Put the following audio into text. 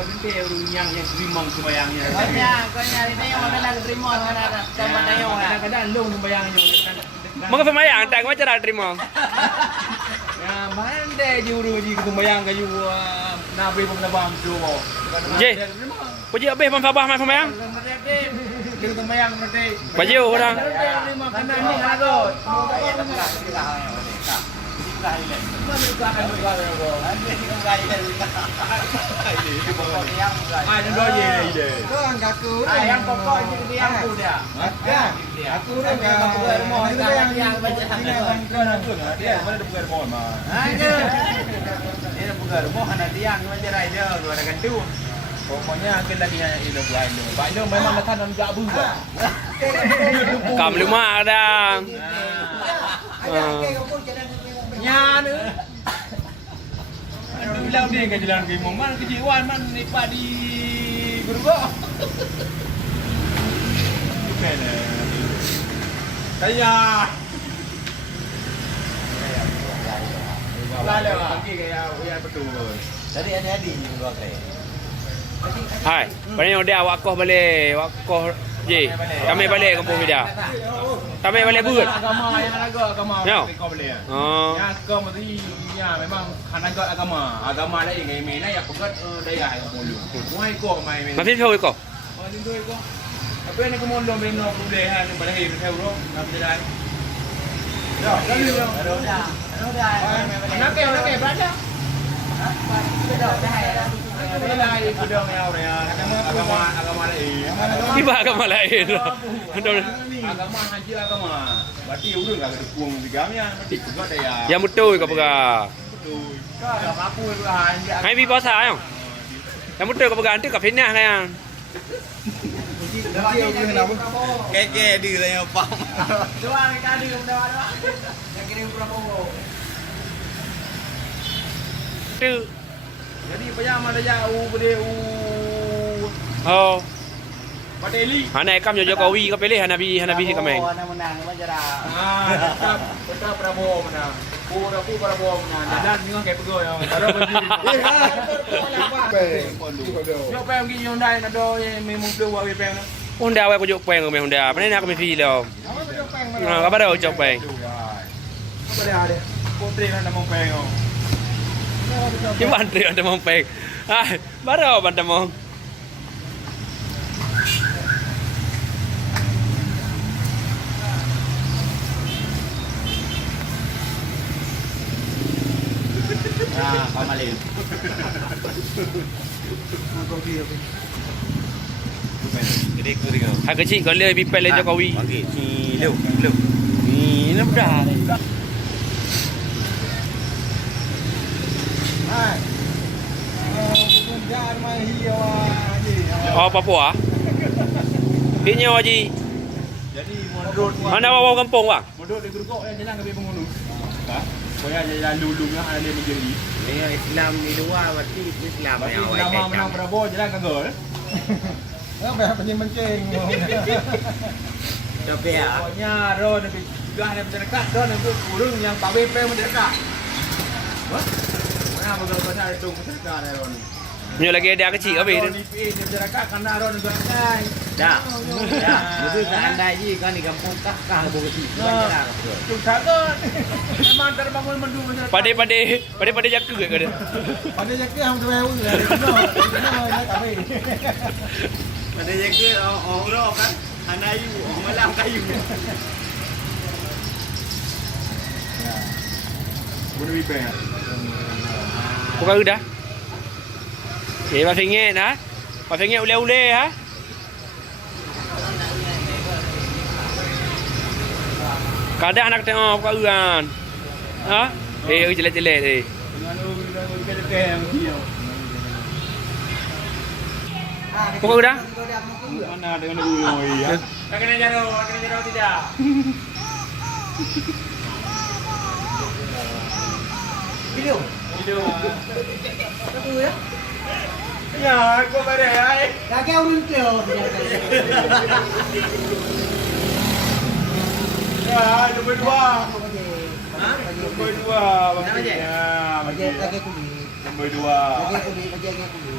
ada binte yang rimang sembayangnya. Kau nyari ni yang makan lagi terima mana sama tayong lah. Kadang-kadang long sembayangnya. Mga pamayang, tak macam nak terima. Ya, mana juru ji sembayang kayu nabi pun nabam tu. Je. Puji habis pun sabah mai pamayang. Kita sembayang nanti. Baju orang. Terima kena ni harus. Yang pokok je yang tu dia. Aku dah buat rumah yang dia mana buat rumah mah. Dia buat rumah anak dia macam rider tu ada gantu. Pokoknya akan lagi yang itu buat itu. Pak itu memang dah tanam jak abu kan. Kam lima kadang. Nya nữa. Aduh bilang dia ke jalan ke mana kejiwan man nipat di Gurgo. Bukan. Saya. Lalu lagi kayak uyan betul. Tadi ada di dua kali. Hai, balik dia wakoh balik, wakoh je. Kami balik kampung dia. Kami balik buat. Agama yang agama kau boleh. Oh. Yang kau mesti ya memang hanagat agama. Agama lain kayak mana yang pegat daya yang mulu. Muai kau mai mai. Masih tahu kau? Oh itu kau. Apa yang kau mau lom beno boleh han pada hari tahu ro. Nak jalan. Ya, lalu yo. Nak ke berada? Agama lain. Tiba agama lain. Agama haji agama. Berarti urang enggak ada kuang tigamnya. Berarti juga daya. Yang betul kau pegang. Betul. Kalau aku itu haji. Hai bi puasa ayong. Yang betul kau pegang tu kat Penang kan. Keke di lah yang pam. Doa kita di doa. Yang kirim berapa? Tu. Jadi payah ada jauh berde Oh. Padeli. Hana ekam Jokowi kau pilih Hanabi si kameng. Mana menang macam Tetap Prabowo menang. Aku Prabowo menang. Dan ni kayak pegawai yang. Ada berdiri. Yo peng pergi Hyundai ada memang tu buat peng tu. Honda awak kujuk peng ke Honda. Mana nak kami feel lo. Nah, apa dah ucap peng. Apa dia ada? Putri nak mau peng. Di Bandri ada mau peng. Ah, baru bantam mau. Ah, pamalin. Gede kuring. Hak kecil kau le bipel le Jokowi. Okey, ni leu. Ni lemdah ni. Oh, Papua. Pinya Haji. Jadi menurut Mana bawa kampung bang? menurut di Gurgo yang jalan ke penghulu. Ha? Koyak jalan lulungnya ada menjadi. Ni Islam ni dua berarti Islam Berarti yang awak nama kaitan. menang Prabowo jalan ke gol. Apa penyeng-menceng. Tapi ya. Pokoknya ron juga ada mendekat ron untuk kurung yang Pak BP mendekat. Wah. Mana betul-betul ada tung mendekat ron. Punya lagi ada kecil habis. Ron IPA mendekat karena ron juga kan. Dah. Betul tak anda ji kan di kampung kakak bukti. Sudah kan. Memang terbangun mendu mendekat. Pada jaga ke dia. Pada jaga ham dua ewu lah. Ada jaga orang kan anayu orang malam kayu. Bunuh IPA. Bukan udah. Okay, Pak Fingit ha? Pak Fingit ule-ule ha? Kadang nak tengok buka uran. Ha? Jelek-jelek ni. Dengan kita yang dia. Buka udah? Mana dengan ulu ya? Tak kena jaro tidak. Video. Apa ya? Ya, aku bare ai. Lagi urun tu. Ya, nombor 2. Ha? Nombor 2. Nama je? Ya, Lagi kuli. nombor 2. Lagi kuli.